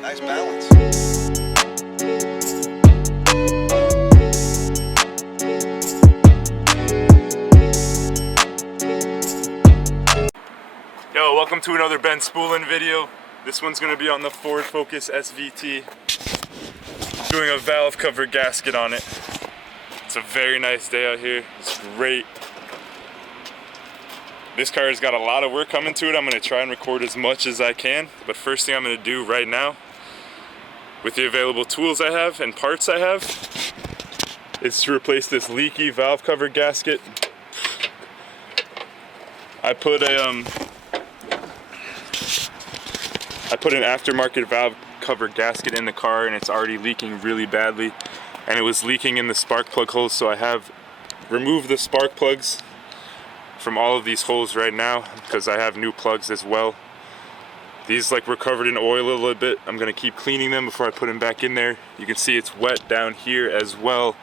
Nice balance. Yo, welcome to another Ben Spooling video. This one's gonna be on the Ford Focus SVT. Doing a valve cover gasket on it. It's a very nice day out here. It's great. This car has got a lot of work coming to it. I'm gonna try and record as much as I can. But first thing I'm gonna do right now, with the available tools I have and parts I have, is to replace this leaky valve cover gasket. I put an aftermarket valve cover gasket in the car, and it's already leaking really badly, and it was leaking in the spark plug holes, so I have removed the spark plugs from all of these holes right now because I have new plugs as well. These were covered in oil a little bit. I'm gonna keep cleaning them before I put them back in there. You can see it's wet down here as well.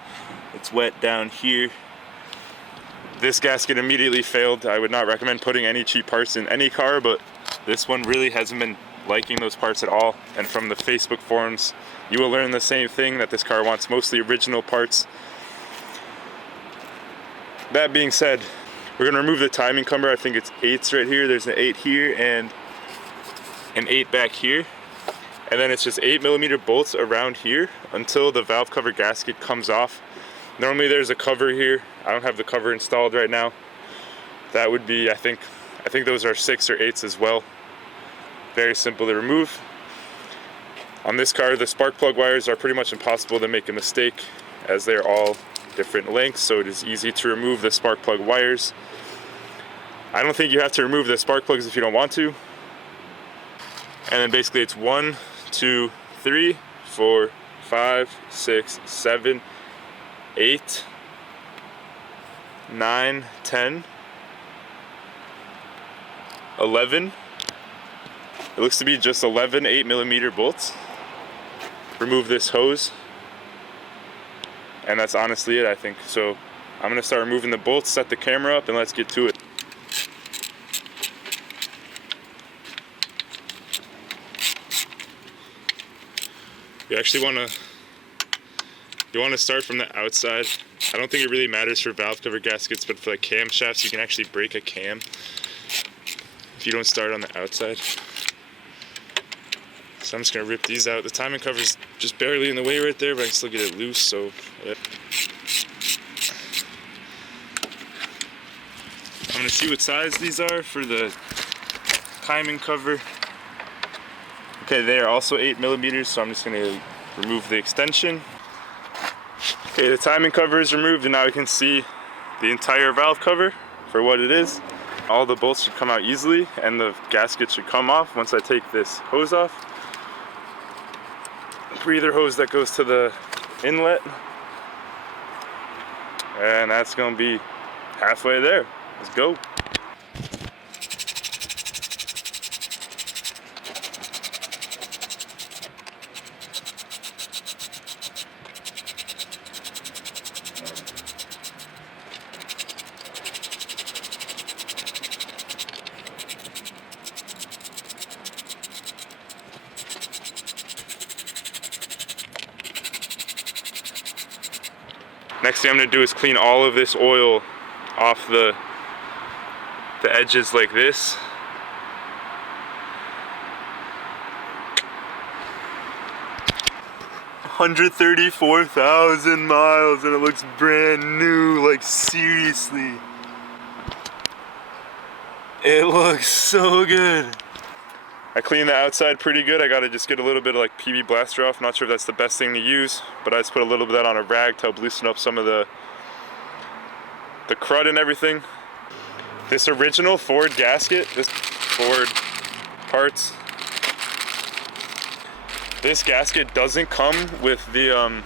It's wet down here. This gasket immediately failed. I would not recommend putting any cheap parts in any car, but this one really hasn't been liking those parts at all. And from the Facebook forums, you will learn the same thing, that this car wants mostly original parts. That being said, we're gonna remove the timing cover. I think it's 8s right here. There's an 8 here and an 8 back here. And then it's just 8mm bolts around here until the valve cover gasket comes off. Normally there's a cover here. I don't have the cover installed right now. That would be, I think those are 6 or 8s as well. Very simple to remove. On this car, the spark plug wires are pretty much impossible to make a mistake, as they're all different lengths, so it is easy to remove the spark plug wires. I don't think you have to remove the spark plugs if you don't want to. And then basically it's 1, 2, 3, 4, 5, 6, 7, 8, 9, 10, 11. It looks to be just 11 8mm bolts. Remove this hose. And that's honestly it, I think. So I'm gonna start removing the bolts, set the camera up, and let's get to it. You actually wanna start from the outside. I don't think it really matters for valve cover gaskets, but for camshafts, you can actually break a cam if you don't start on the outside. So I'm just gonna rip these out. The timing cover's just barely in the way right there, but I can still get it loose, so yeah. I'm gonna see what size these are for the timing cover. Okay, they are also 8mm, so I'm just gonna remove the extension. Okay, the timing cover is removed, and now we can see the entire valve cover for what it is. All the bolts should come out easily, and the gasket should come off once I take this hose off. Breather hose that goes to the inlet, and that's gonna be halfway there. Let's go. Next thing I'm gonna do is clean all of this oil off the edges like this. $134,000 miles, and it looks brand new, seriously. It looks so good. I cleaned the outside pretty good. I gotta just get a little bit of PB blaster off. Not sure if that's the best thing to use, but I just put a little bit of that on a rag to help loosen up some of the crud and everything. This original Ford gasket, this Ford parts, this gasket doesn't come with the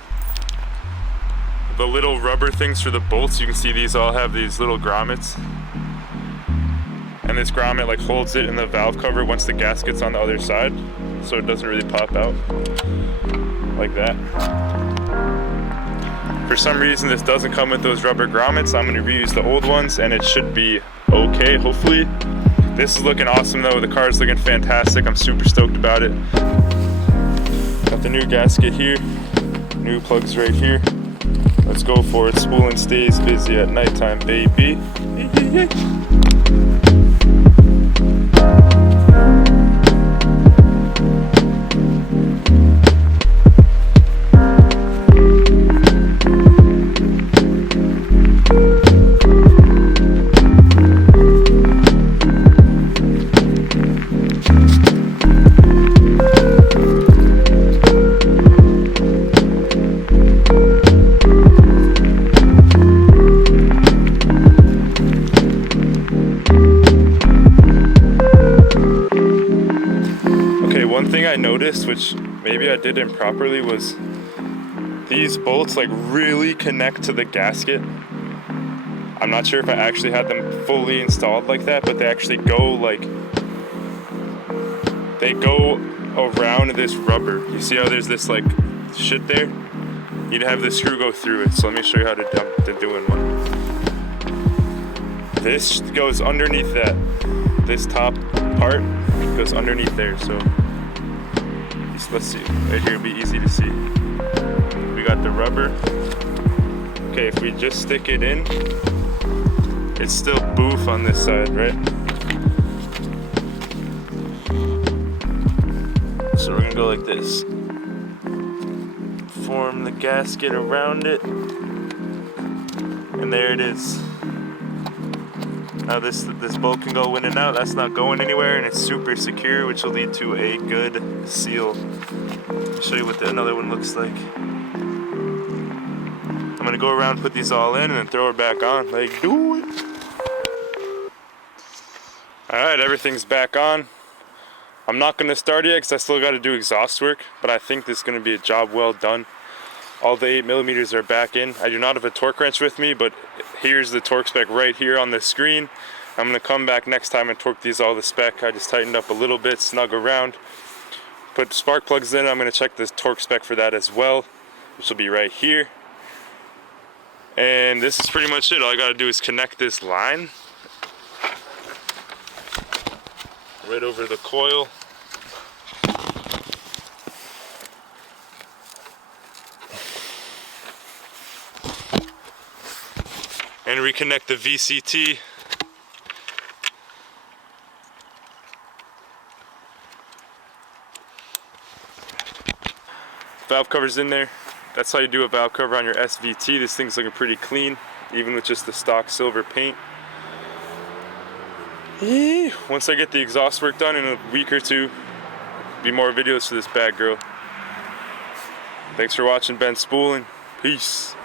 little rubber things for the bolts. You can see these all have these little grommets. And this grommet holds it in the valve cover once the gasket's on the other side, so it doesn't really pop out like that. For some reason this doesn't come with those rubber grommets. I'm going to reuse the old ones and it should be okay, hopefully. This is looking awesome though. The car is looking fantastic. I'm super stoked about it. new gasket here, new plugs right here. Let's go for it. Spooling stays busy at nighttime, baby. One thing I noticed, which maybe I did improperly, was these bolts like really connect to the gasket. I'm not sure if I actually had them fully installed like that, but they actually go like, they go around this rubber. You see how there's this like shit there? You'd have the screw go through it. So let me show you how to do one. This goes underneath that. This top part goes underneath there. So let's see, right here, it'll be easy to see. We got the rubber. Okay, if we just stick it in, it's still boof on this side, right? So we're gonna go like this. Form the gasket around it. And there it is. Now this bolt can go in and out. That's not going anywhere, and it's super secure, which will lead to a good seal. I'll show you what another one looks like. I'm gonna go around, put these all in, and then throw it back on. Like, do it. All right, everything's back on. I'm not gonna start yet because I still got to do exhaust work, but I think this is gonna be a job well done. All the 8mm are back in. I do not have a torque wrench with me, but here's the torque spec right here on the screen. I'm gonna come back next time and torque these all the spec. I just tightened up a little bit, snug around. Put spark plugs in. I'm gonna check the torque spec for that as well, which will be right here. And this is pretty much it. All I gotta do is connect this line right over the coil. And reconnect the VCT. Valve cover's in there. That's how you do a valve cover on your SVT. This thing's looking pretty clean, even with just the stock silver paint. Once I get the exhaust work done in a week or two, be more videos for this bad girl. Thanks for watching Ben Spooling. Peace.